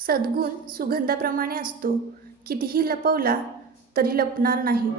सद्गुण सुगंधाप्रमाणे असतो, कितीही लपवला तरी लपणार नाही.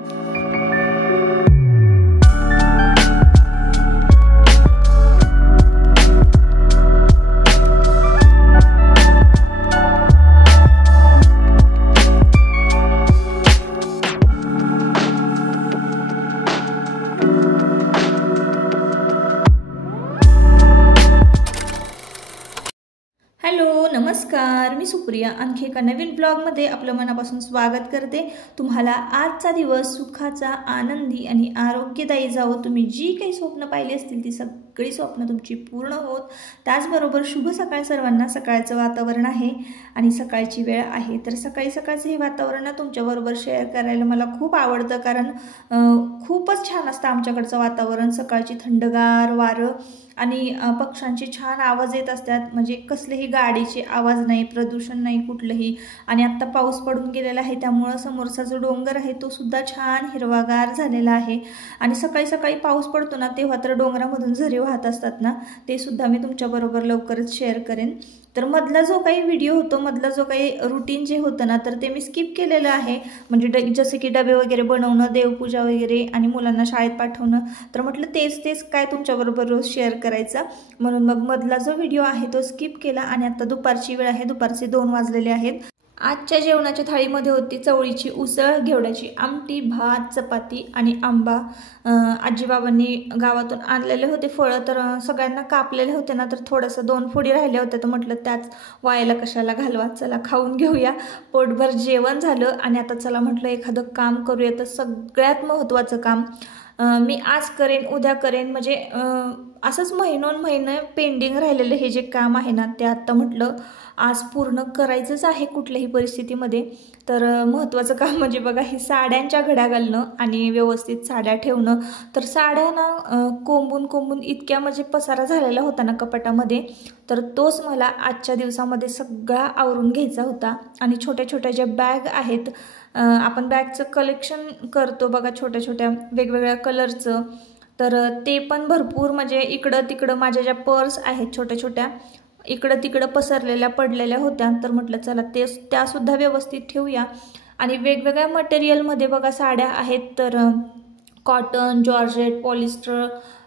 हॅलो, नमस्कार. मी सुप्रिया आणखी एका नवीन ब्लॉगमध्ये आपलं मनापासून स्वागत करते. तुम्हाला आजचा दिवस सुखाचा, आनंदी आणि आरोग्यदायी जावो. तुम्ही जी काही स्वप्न पाहिली असतील ती सगळी स्वप्न तुमची पूर्ण होत. त्याचबरोबर शुभ सकाळ सर्वांना. सकाळचं वातावरण आहे आणि सकाळची वेळ आहे, तर सकाळचं हे वातावरण तुमच्याबरोबर शेअर करायला मला खूप आवडतं, कारण खूपच छान असतं आमच्याकडचं वातावरण. सकाळची थंडगार वारं आणि पक्ष्यांचे छान आवाज येत असतात, म्हणजे कसलेही गाडीचे आवाज नाही, प्रदूषण नाही कुठलंही. आणि आत्ता पाऊस पडून गेलेला आहे, त्यामुळं समोरचा जो डोंगर आहे तो सुद्धा छान हिरवागार झालेला आहे. आणि सकाळी सकाळी पाऊस पडतो ना, तेव्हा तर डोंगरामधून झरे वाहत असतात ना, ते सुद्धा मी तुमच्याबरोबर लवकरच शेअर करेन. तर मधला जो काही व्हिडिओ होतो, मधला जो काही रुटीन जे होतं ना, तर ते मी स्किप केलेलं आहे. म्हणजे जसे की डबे वगैरे बनवणं, देवपूजा वगैरे आणि मुलांना शाळेत पाठवणं, तर म्हटलं तेच काय तुमच्याबरोबर रोज शेअर करायचा, म्हणून मग मधला जो व्हिडिओ आहे तो स्किप केला. आणि आता दुपारची वेळ आहे, दुपारचे 2 वाजलेले आहेत. आजच्या जेवणाच्या थाळीमध्ये होती चवळीची उसळ, घेवड्याची आमटी, भात, चपाती आणि आंबा. आजीबाबांनी गावातून आणलेले होते फळं, तर सगळ्यांना कापलेले होते ना, तर थोडंसं 2 फोडी राहिल्या होत्या, तर म्हटलं त्याच वायाला कशाला घालवा, चला खाऊन घेऊया. पोटभर जेवण झालं आणि आता चला म्हटलं एखादं काम करूया. तर सगळ्यात महत्त्वाचं काम मी आज करेन, उद्या करेन, म्हणजे असंच महिने पेंडिंग राहिलेलं हे जे काम आहे ना, ते आत्ता म्हटलं आज पूर्ण करायचंच आहे कुठल्याही परिस्थितीमध्ये. तर महत्त्वाचं काम म्हणजे बघा, हे साड्यांच्या घड्या घालणं आणि व्यवस्थित साड्या ठेवणं. तर साड्या ना कोंबून इतक्या म्हणजे पसारा झालेला होता ना कपाटामध्ये, तर तोच मला आजच्या दिवसामध्ये सगळा आवरून घ्यायचा होता. आणि छोट्या ज्या बॅग आहेत, आपण बॅगचं कलेक्शन करतो बघा, छोट्या वेगवेगळ्या कलरचं, तर ते पण भरपूर म्हणजे इकडं तिकडं माझ्या ज्या पर्स आहेत छोट्या इकडं तिकडं पसरलेल्या पडलेल्या होत्या, तर म्हटलं चला त्यासुद्धा व्यवस्थित ठेवूया. आणि वेगवेगळ्या मटेरियलमध्ये बघा साड्या आहेत, तर कॉटन, जॉर्जेट, पॉलिस्टर,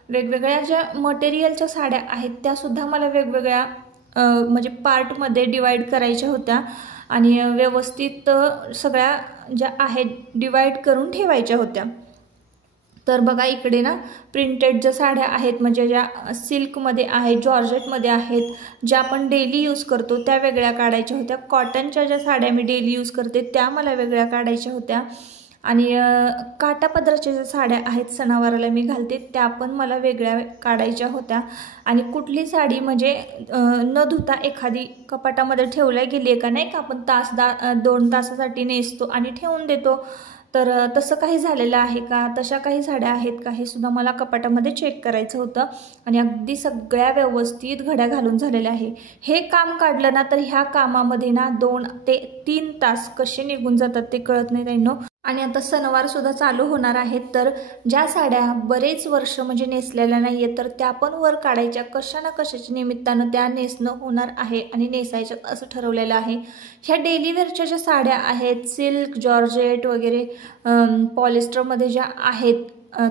वेगवेगळ्या ज्या मटेरियलच्या साड्या आहेत त्यासुद्धा मला वेगवेगळ्या म्हणजे पार्टमध्ये डिवाईड करायच्या होत्या आणि व्यवस्थित सगळ्या ज्या आहेत डिवाईड करून ठेवायच्या होत्या. तर बघा इकडे ना प्रिंटेड ज्या साड्या आहेत, म्हणजे ज्या सिल्कमध्ये आहेत, जॉर्जेटमध्ये आहेत, ज्या आपण डेली यूज करतो त्या वेगळ्या काढायच्या होत्या. कॉटनच्या ज्या साड्या मी डेली यूज करते त्या मला वेगळ्या काढायच्या होत्या. आणि काटापदराच्या ज्या साड्या आहेत सणावाराला मी घालते त्या पण मला वेगळ्या काढायच्या होत्या. आणि कुठली साडी म्हणजे न धुता एखादी कपाटामध्ये ठेवल्या गेली आहे का, नाही का, आपण 2 तासासाठी नेसतो आणि ठेवून देतो, तर तसं काही झालेलं आहे का, तशा काही साड्या आहेत का, हे सुद्धा मला कपाटामध्ये चेक करायचं होतं. आणि अगदी सगळ्या व्यवस्थित घड्या घालून झालेल्या आहे. हे काम काढलं ना, तर ह्या कामामध्ये ना 2 ते 3 तास कसे निघून जातात ते कळत नाही ताईंनो. आणि आता सणवार सुद्धा चालू होणार आहेत, तर ज्या साड्या बरेच वर्ष म्हणजे नेसलेल्या नाही आहेत, तर त्या पण वर काढायच्या, कशा ना कशाच्या निमित्तानं त्या नेसणं होणार आहे आणि नेसायच्या असं ठरवलेलं आहे. ह्या डेली वेअरच्या ज्या साड्या आहेत, सिल्क, जॉर्जेट वगैरे पॉलिस्टरमध्ये ज्या आहेत,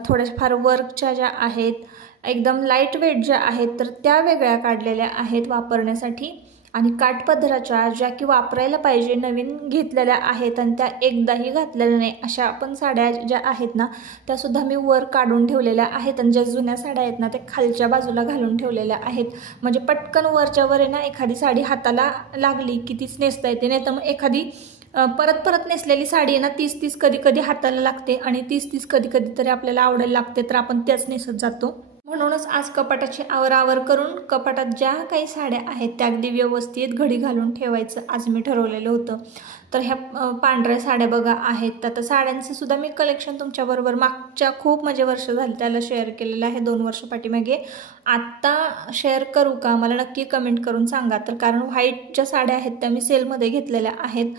थोड्याफार वर्कच्या ज्या आहेत, एकदम लाईट वेट ज्या आहेत, तर त्या वेगळ्या काढलेल्या आहेत वापरण्यासाठी. आणि काठपदराच्या ज्या की वापरायला पाहिजे, नवीन घेतलेल्या आहेत आणि त्या एकदाही घातलेल्या नाही, अशा पण साड्या ज्या आहेत ना त्यासुद्धा मी वर काढून ठेवलेल्या आहेत. आणि ज्या जुन्या साड्या आहेत ना त्या खालच्या बाजूला घालून ठेवलेल्या आहेत, म्हणजे पटकन वरच्या वर आहे ना एखादी साडी हाताला लागली की तीच नेसता येते. नाही तर मग एखादी परत नेसलेली साडी आहे ना, तीच कधी हाताला लागते आणि तीच कधी तरी आपल्याला आवडायला लागते, तर आपण त्याच नेसत जातो. म्हणूनच आज कपाटाची आवर करून कपाटात ज्या काही साड्या आहेत त्या अगदी व्यवस्थित घडी घालून ठेवायचं आज मी ठरवलेलं होतं. तर ह्या पांढऱ्या साड्या बघा आहेत. आता साड्यांचं सुद्धा मी कलेक्शन तुमच्याबरोबर मागच्या खूप म्हणजे वर्ष झाली त्याला शेअर केलेलं आहे, 2 वर्ष पाठीमागे. आत्ता शेअर करू का, मला नक्की कमेंट करून सांगा. तर कारण व्हाईटच्या साड्या आहेत त्या मी सेलमध्ये घेतलेल्या आहेत,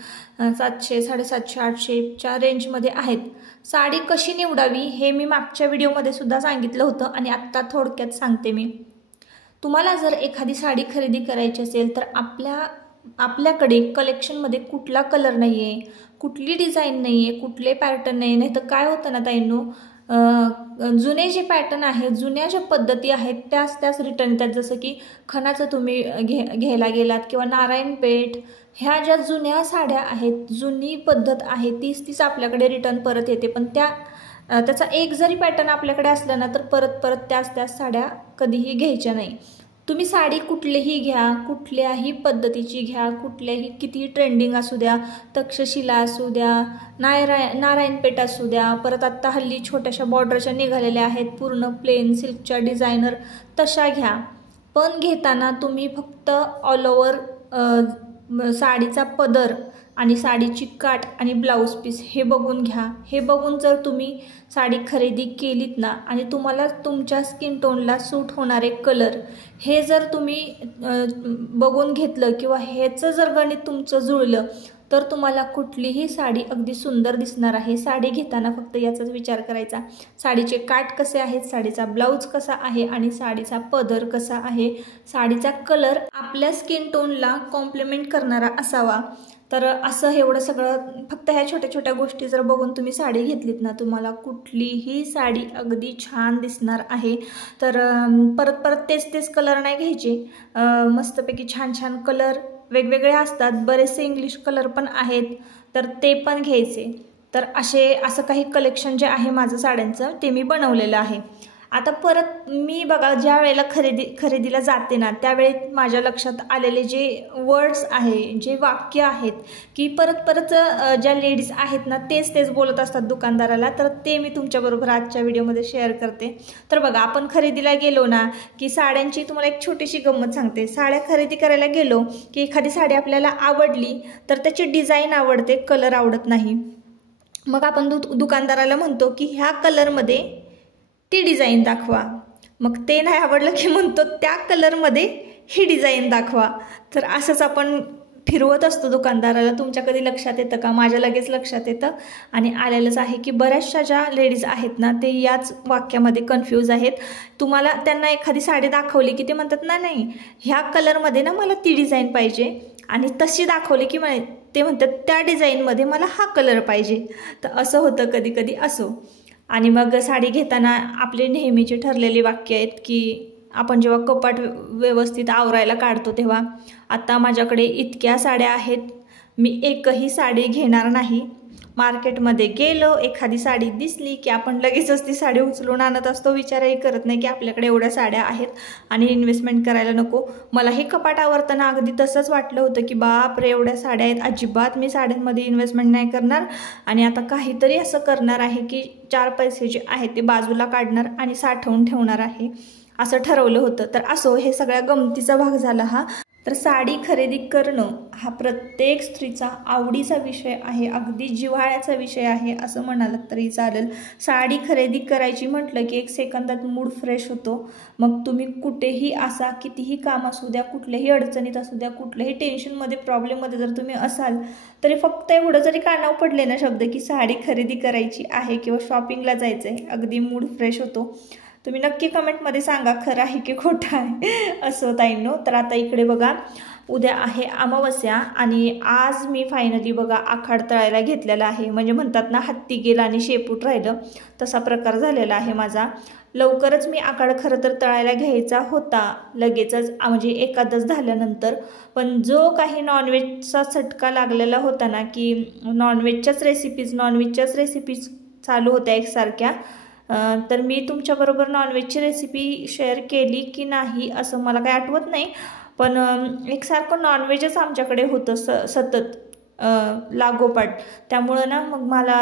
700, 750, 800च्या रेंजमध्ये आहेत. साडी कशी निवडावी हे मी मागच्या व्हिडिओमध्ये सुद्धा सांगितलं होतं आणि आत्ता थोडक्यात सांगते मी. तुम्हाला जर एखादी साडी खरेदी करायची असेल तर आपल्या आपल्याकडे कलेक्शनमध्ये कुठला कलर नाही आहे, कुठली डिझाईन नाही आहे, कुठले पॅटर्न नाही तर काय होतं ना ताईंनो, जुने जे पॅटर्न आहेत, जुन्या ज्या पद्धती आहेत त्याच रिटर्न येतात. जसं की खणाचं तुम्ही घ्यायला गेलात किंवा नारायणपेठ, ह्या ज्या जुन्या साड्या आहेत, जुनी पद्धत आहे तीच आपल्याकडे रिटर्न परत येते. पण त्याचा एक जरी पॅटर्न आपल्याकडे असला ना तर परत त्याच साड्या कधीही घ्यायच्या नाही. तुम्ही साडी कुठलीही घ्या, कुठल्याही पद्धतीची घ्या, कुठल्याही कितीही ट्रेंडिंग असू द्या, तक्षशिला असू द्या, नारायणपेठ असू द्या, परत आत्ता हल्ली छोट्याशा बॉर्डरच्या निघालेल्या आहेत पूर्ण प्लेन सिल्कच्या डिझायनर, तशा घ्या. पण घेताना तुम्ही फक्त ऑल ओव्हर साडीचा पदर आणि साडीची काठ आणि ब्लाऊज पीस हे बघून घ्या. हे बघून जर तुम्ही साडी खरेदी केलीत ना आणि तुम्हाला तुमच्या स्किन टोनला सूट होणारे कलर हे जर तुम्ही बघून घेतलं किंवा ह्याचं जर गणित तुमचं जुळलं तर तुम्हाला कुठलीही साडी अगदी सुंदर दिसणार आहे. साडी घेताना फक्त याचाच विचार करायचा, साडीचे काठ कसे आहेत, साडीचा ब्लाऊज कसा आहे आणि साडीचा पदर कसा आहे, साडीचा कलर आपल्या स्किन टोनला कॉम्प्लिमेंट करणारा असावा. तर असं एवढं सगळं फक्त ह्या छोट्या गोष्टी जर बघून तुम्ही साडी घेतलीत ना, तुम्हाला कुठलीही साडी अगदी छान दिसणार आहे. तर परत तेच कलर नाही घ्यायचे. मस्तपैकी छान कलर वेगवेगळे असतात, बरेचसे इंग्लिश कलर पण आहेत, तर ते पण घ्यायचे. तर असं काही कलेक्शन जे आहे माझं साड्यांचं ते मी बनवलेलं आहे. आता परत मी बघा ज्या वेळेला खरेदीला जाते ना त्यावेळी माझ्या लक्षात आलेले जे वर्ड्स आहे, जे वाक्य आहेत की परत ज्या लेडीज आहेत ना तेच बोलत असतात दुकानदाराला, तर ते मी तुमच्याबरोबर आजच्या व्हिडिओमध्ये शेअर करते. तर बघा आपण खरेदीला गेलो ना की साड्यांची तुम्हाला एक छोटीशी गंमत सांगते. साड्या खरेदी करायला गेलो की एखादी साडी आपल्याला आवडली तर त्याची डिझाईन आवडते, कलर आवडत नाही. मग आपण दुकानदाराला म्हणतो की ह्या कलरमध्ये ती डिझाईन दाखवा. मग ते नाही आवडलं की म्हणतो त्या कलरमध्ये ही डिझाईन दाखवा. तर असंच आपण फिरवत असतो दुकानदाराला. तुमच्या कधी लक्षात येतं का? माझ्या लगेच लक्षात येतं आणि आलेलंच आहे की बऱ्याचशा ज्या लेडीज आहेत ना ते याच वाक्यामध्ये कन्फ्यूज आहेत. तुम्हाला त्यांना एखादी साडी दाखवली की ते म्हणतात नाही ह्या कलरमध्ये ना मला ती डिझाईन पाहिजे, आणि तशी दाखवली की ते म्हणतात त्या डिझाईनमध्ये मला हा कलर पाहिजे. तर असं होतं कधी असो. आणि मग साडी घेताना आपले नेहमीचे ठरलेले वाक्य आहेत की आपण जेव्हा कपाट व्यवस्थित आवरायला काढतो तेव्हा, आता माझ्याकडे इतक्या साड्या आहेत, मी एकही साडी घेणार नाही. मार्केटमध्ये गेलो, एखादी साडी दिसली की आपण लगेचच ती साडी उचलून आणत असतो, विचारही करत नाही की आपल्याकडे एवढ्या साड्या आहेत आणि इन्व्हेस्टमेंट करायला नको. मला हे कपाट आवरताना अगदी तसंच वाटलं होतं की बापरे एवढ्या साड्या आहेत, अजिबात मी साड्यांमध्ये इन्व्हेस्टमेंट नाही करणार आणि आता काहीतरी असं करणार आहे की 4 पैसे जे आहेत ते बाजूला काढणार आणि साठवून ठेवणार आहे, असं ठरवलं होतं. तर असो, हे सगळ्या गमतीचा भाग झाला हा. तर साडी खरेदी करणं हा प्रत्येक स्त्रीचा आवडीचा विषय आहे, अगदी जिव्हाळ्याचा विषय आहे असं म्हणाल तरी चालेल. साडी खरेदी करायची म्हटलं की 1 सेकंदात मूड फ्रेश होतो. मग तुम्ही कुठेही असा, कितीही काम असू द्या, कुठल्याही अडचणीत असू द्या, कुठल्याही टेन्शनमध्ये प्रॉब्लेममध्ये जर तुम्ही असाल तरी फक्त एवढं जरी कानावर पडले ना शब्द की साडी खरेदी करायची आहे किंवा शॉपिंगला जायचं आहे, अगदी मूड फ्रेश होतो. तुम्ही नक्की कमेंटमध्ये सांगा खरं आहे की खोटं आहे असं ताईंनो. तर आता इकडे बघा उद्या आहे अमावस्या आणि आज मी फायनली बघा आखाड तळायला घेतलेला आहे. म्हणजे म्हणतात ना हत्ती गेला आणि शेपूट राहिलं, तसा प्रकार झालेला आहे माझा. लवकरच मी आखाड खरं तर तळायला घ्यायचा होता लगेचच, म्हणजे एकादश झाल्यानंतर. पण जो काही नॉनव्हेजचा चटका लागलेला होता ना की नॉनव्हेजच्याच रेसिपीज चालू होत्या एकसारख्या, तर मी तुमच्याबरोबर नॉनव्हेजची रेसिपी शेअर केली की नाही असं मला काही आठवत नाही. पण एकसारखं नॉनव्हेजच आमच्याकडे होतं सतत लागोपाठ. त्यामुळं ना मग मला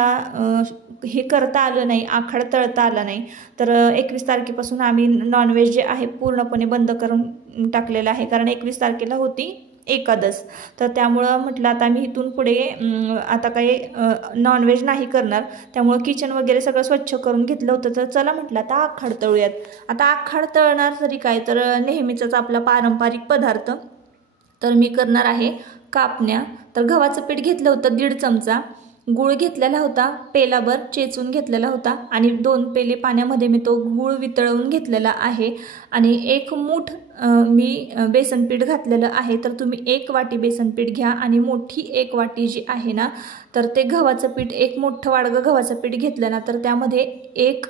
हे करता आलं नाही, आखाड तळता आला नाही. तर 21 तारखेपासून आम्ही नॉनव्हेज जे आहे पूर्णपणे बंद करून टाकलेलं आहे, कारण 21 तारखेला होती एकादश. तर त्यामुळं म्हटलं आता मी इथून पुढे आता काही नॉनव्हेज नाही करणार. त्यामुळं किचन वगैरे सगळं स्वच्छ करून घेतलं होतं. तर चला म्हटलं आता आखाड तळूयात. आता आखाड तळणार तरी काय, तर नेहमीचाच आपला पारंपरिक पदार्थ. तर मी करणार आहे कापण्या. तर गव्हाचं पीठ घेतलं होतं 1.5 चमचा, गूळ घेतलेला होता पेलाभर चेचून घेतलेला होता आणि 2 पेले पाण्यामध्ये मी तो गूळ वितळवून घेतलेला आहे. आणि 1 मूठ मी बेसन पीठ घातलेलं आहे। तर तुम्ही 1 वाटी बेसन पीठ घ्या आणि मोठी 1 वाटी जी आहे ना तर ते गव्हाचं पीठ, एक मोठं वाडगं गव्हाचं पीठ घेतलं ना तर त्यामध्ये 1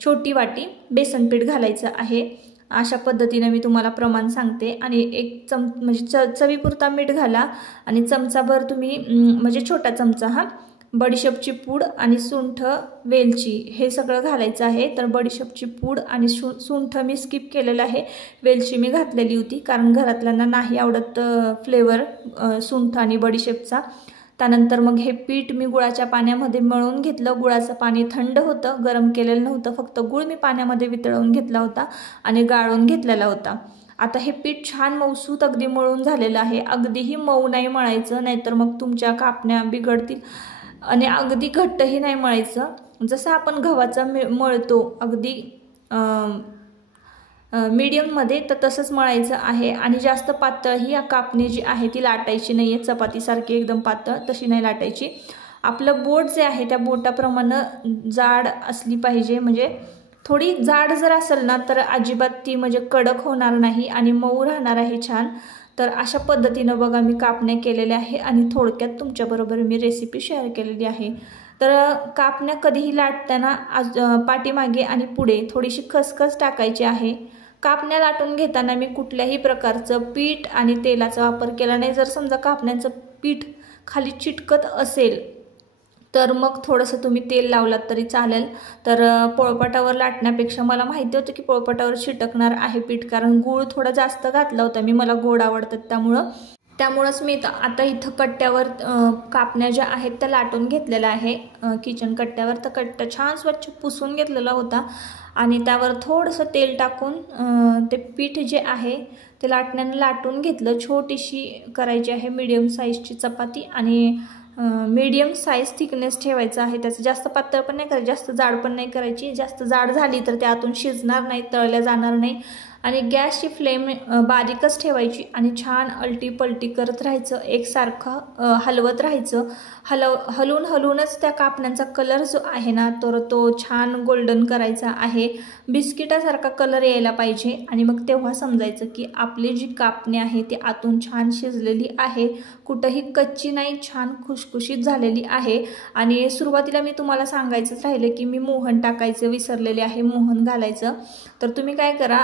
छोटी वाटी बेसन पीठ घालायचं आहे। अशा पद्धतीने मी तुम्हाला प्रमाण सांगते। आणि 1 म्हणजे चवीपुरता मीठ घाला आणि चमचाभर तुम्ही म्हणजे छोटा चमचा हा बडीशेपची पूड आणि सुंठ, वेलची हे सगळं घालायचं आहे। तर बडीशेपची पूड आणि सुंठ मी स्किप केलेलं आहे, वेलची मी घातलेली होती कारण घरातल्यांना नाही आवडत फ्लेवर सुंठ आणि बडीशेपचा। त्यानंतर मग हे पीठ मी गुळाच्या पाण्यामध्ये मळून घेतलं। गुळाचं पाणी थंड होतं, गरम केलेलं नव्हतं, फक्त गुळ मी पाण्यामध्ये वितळवून घेतला होता आणि गाळून घेतलेला होता। आता हे पीठ छान मऊसूत अगदी मळून झालेलं आहे। अगदीही मऊ नाही मळायचं, नाहीतर मग तुमच्या कापण्या बिघडतील। आणि अगदी घट्टही नाही मळायचं, जसं आपण गव्हाचा मळतो अगदी मीडियममध्ये, तर तसंच मळायचं आहे। आणि जास्त पातळ ही कापणी जी आहे ती लाटायची नाही आहे, चपातीसारखी एकदम पातळ तशी नाही लाटायची। आपलं बोट जे आहे त्या बोटाप्रमाणे जाड असली पाहिजे, म्हणजे थोडी जाड जर असेल ना तर अजिबात ती म्हणजे कडक होणार नाही आणि मऊ राहणार आहे छान। तर अशा पद्धतीनं बघा मी कापण्या केलेल्या आहे आणि थोडक्यात तुमच्याबरोबर मी रेसिपी शेअर केलेली आहे। तर कापण्या कधीही लाटताना पाठीमागे आणि पुढे थोडीशी खसखस टाकायची आहे। कापण्या लाटून घेताना मी कुठल्याही प्रकारचं पीठ आणि तेलाचा वापर केला नाही। जर समजा कापण्यांचं पीठ खाली चिटकत असेल तर मग थोडंसं तुम्ही तेल लावलात तरी चालेल। तर पोळपाटावर लाटण्यापेक्षा मला माहिती होतं की पोळपाटावर चिटकणार आहे पीठ, कारण गूळ थोडा जास्त घातला होता मी, मला गोड आवडतात त्यामुळंच मी आता इथं कट्ट्यावर कापण्या ज्या आहेत त्या लाटून घेतलेल्या आहे किचन कट्ट्यावर। तर कट्टा छान स्वच्छ पुसून घेतलेला होता आणि त्यावर थोडंसं तेल टाकून ते पीठ जे आहे ते लाटण्याने लाटून घेतलं। छोटीशी करायची आहे मीडियम साईजची चपाती आणि मीडियम साईज थिकनेस ठेवायचा आहे त्याचं, जास्त पातळ पण नाही करायची, जास्त जाड पण नाही करायची। जास्त जाड झाली तर त्यातून शिजणार नाही, तळल्या जाणार नाही। आणि गॅसची फ्लेम बारीकच ठेवायची आणि छान अलटी पलटी करत राहायचं, एकसारखं हलवत राहायचं। हलवूनच त्या कापण्यांचा कलर जो आहे ना तर तो छान गोल्डन करायचा आहे, बिस्किटासारखा कलर यायला पाहिजे। आणि मग तेव्हा समजायचं की आपली जी कापणी आहे ती आतून छान शिजलेली आहे, कुठंही कच्ची नाही, छान खुशखुशीत झालेली आहे। आणि सुरुवातीला मी तुम्हाला सांगायचंच राहिलं की मी मोहन टाकायचं विसरलेले आहे, मोहन घालायचं। तर तुम्ही काय करा,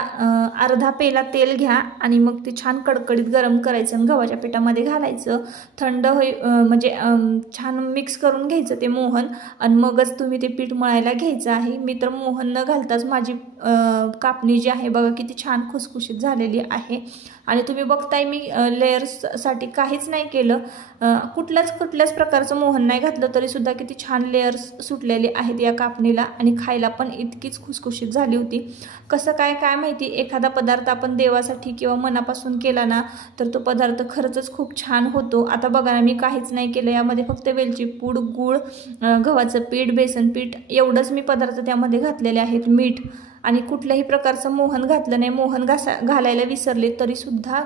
अर्धा पेला तेल घ्या आणि मग ते छान कडकडीत गरम करायचं आणि गव्हाच्या पिठामध्ये घालायचं, थंड म्हणजे छान मिक्स करून घ्यायचं ते मोहन आणि मगच तुम्ही ते पीठ मळायला घ्यायचं आहे। मी तर मोहन न घालताच माझी कापणी जी आहे बघा किती छान खुसखुशीत झालेली आहे। आणि तुम्ही बघताय मी लेयर्ससाठी काहीच नाही केलं, कुठल्याच प्रकारचं मोहन नाही घातलं तरी सुद्धा किती छान लेयर्स सुटलेले आहेत या कापणीला आणि खायला पण इतकीच खुसखुशीत झाली होती। कसं काय माहिती, एखादा पदार्थ आपण देवासाठी किंवा मनापासून केला ना तर तो पदार्थ खरंच खूप छान होतो। आता बघा ना मी काहीच नाही केलं, यामध्ये फक्त वेलची पूड, गूळ, गव्हाचं पीठ, बेसन पीठ एवढंच मी पदार्थ त्यामध्ये घातलेले आहेत, मीठ आणि कुठल्याही प्रकारचं मोहन घातलं नाही। मोहन घालायला विसरले तरी सुद्धा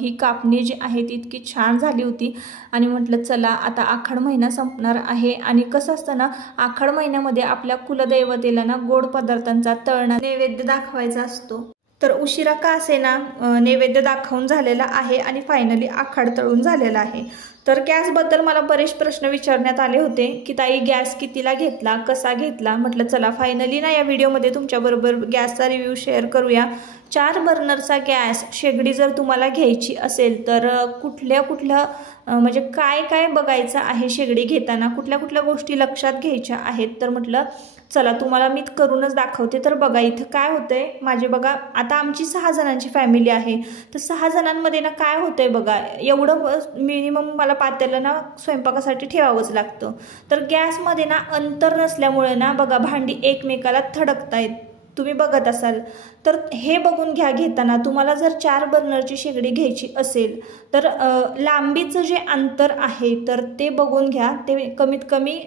ही कापणी जी आहे ती इतकी छान झाली होती। आणि म्हटलं चला आता आखाड महिना संपणार आहे आणि कसं असतं ना, आखाड महिन्यामध्ये आपल्या कुलदैवतेला ना गोड पदार्थांचा तळणा नैवेद्य दाखवायचा असतो। तर उशिरा का असेना नैवेद्य दाखवून झालेला आहे आणि फायनली आखाड तळून झालेला आहे। तर गॅसबद्दल मला बरेच प्रश्न विचारण्यात आले होते की ताई गॅस कितीला घेतला, कसा घेतला। म्हटलं चला फायनली ना या व्हिडिओमध्ये तुमच्याबरोबर गॅसचा रिव्ह्यू शेअर करूया। 4 बर्नरचा गॅस शेगडी जर तुम्हाला घ्यायची असेल तर कुठल्या म्हणजे काय बघायचं आहे शेगडी घेताना, कुठल्या गोष्टी लक्षात घ्यायच्या आहेत। तर म्हटलं चला तुम्हाला मी करूनच दाखवते। तर बघा इथं काय होतंय, माझे बघा आता आमची 6 जणांची फॅमिली आहे, तर 6 जणांमध्ये ना काय होतंय बघा, एवढं मिनिमम मला पातेलं ना स्वयंपाकासाठी ठेवावंच लागतं। तर गॅसमध्ये ना अंतर नसल्यामुळे ना बघा भांडी एकमेकाला थडकतायत, तुम्ही बघत असाल। तर हे बघून घ्या घेताना, तुम्हाला जर 4 बर्नरची शेगडी घ्यायची असेल तर लांबीचं जे अंतर आहे तर ते बघून घ्या। ते कमीत कमी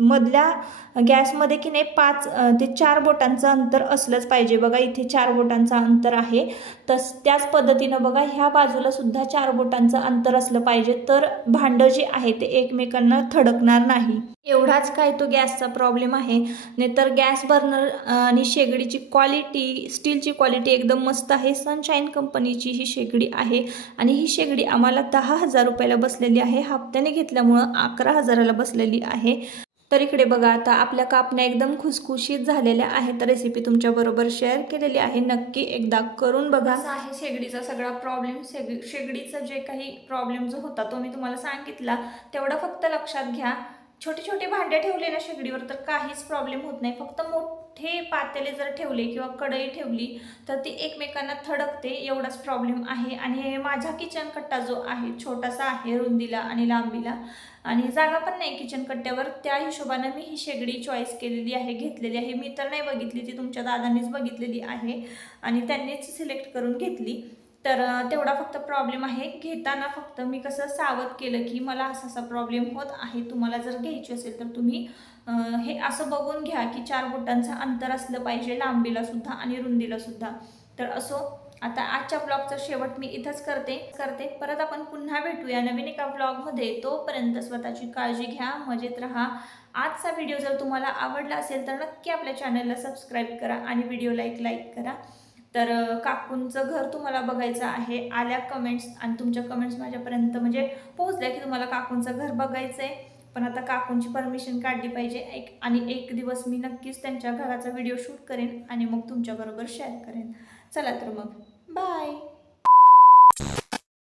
मधल्या गॅसमध्ये की नाही 5 ते 4 बोटांचं अंतर असलंच पाहिजे। बघा इथे 4 बोटांचं अंतर आहे, त्याच पद्धतीनं बघा ह्या बाजूला सुद्धा 4 बोटांचं अंतर असलं पाहिजे, तर भांडं जे आहे ते एकमेकांना थडकणार नाही। एवढाच काय तो गॅसचा प्रॉब्लेम आहे, नाहीतर गॅस बर्नर आणि शेगडी शेगडीची क्वालिटी, स्टीलची क्वालिटी एकदम मस्त आहे. सनशाईन कंपनीची ही शेगडी आहे आणि ही शेगडी आम्हाला 10,000 रुपयाला बसलेली आहे. हप्त्याने घेतल्यामुळं 11,000ला बसलेली आहे. तर इकडे बघा, आता आपल्या कापण्या एकदम खुसखुशीत झालेल्या आहेत. तर रेसिपी तुमच्याबरोबर शेअर केलेली आहे, नक्की एकदा करून बघा. असा आहे शेगडीचा सगळा प्रॉब्लेम. शेगडीचा जे काही प्रॉब्लेम जो होता तो मी तुम्हाला सांगितला, तेवढा फक्त लक्षात घ्या. छोटे छोटे भांडे ठेवले ना शेगडीवर तर काहीच प्रॉब्लेम होत नाही. फक्त मोठे पातेले जर ठेवले किंवा कढई ठेवली तर ती एकमेकांना थडकते, एवढाच प्रॉब्लेम आहे. आणि माझा किचन कट्टा जो आहे छोटासा आहे, रुंदीला आणि लांबीला, आणि जागा पण नाही किचन कट्ट्यावर. त्या हिशोबाने मी ही शेगडी चॉईस केलेली आहे, घेतलेली आहे. मी तर नाही बघितली, ती तुमच्या दादांनीच बघितलेली आहे आणि त्यांनीच सिलेक्ट करून घेतली. तर तेवढा फक्त प्रॉब्लेम आहे. घेताना फक्त मी कसं सावध केलं की मला असा प्रॉब्लेम होत आहे. तुम्हाला जर घ्यायची असेल तर तुम्ही हे असं बघून घ्या की 4 बोटांचं अंतर असलं पाहिजे, लांबीला सुद्धा आणि रुंदीला सुद्धा. तर असो, आता आजच्या ब्लॉगचा शेवट मी इथंच करते. परत आपण पुन्हा भेटूया नवीन एका ब्लॉगमध्ये. तोपर्यंत स्वतःची काळजी घ्या, मजेत राहा. आजचा व्हिडिओ जर तुम्हाला आवडला असेल तर नक्की आपल्या चॅनलला सबस्क्राईब करा आणि व्हिडिओला एक लाईक करा. तर काकूंचं घर तुम्हाला बघायचं आहे. आल्या कमेंट्स आणि तुमच्या कमेंट्स माझ्यापर्यंत म्हणजे पोहोचल्या की तुम्हाला काकूंचं घर बघायचं आहे. पण आता काकूंची परमिशन काढली पाहिजे आणि एक दिवस मी नक्कीच त्यांच्या घराचा व्हिडिओ शूट करेन आणि मग तुमच्याबरोबर शेअर करेन. चला तर मग बाय.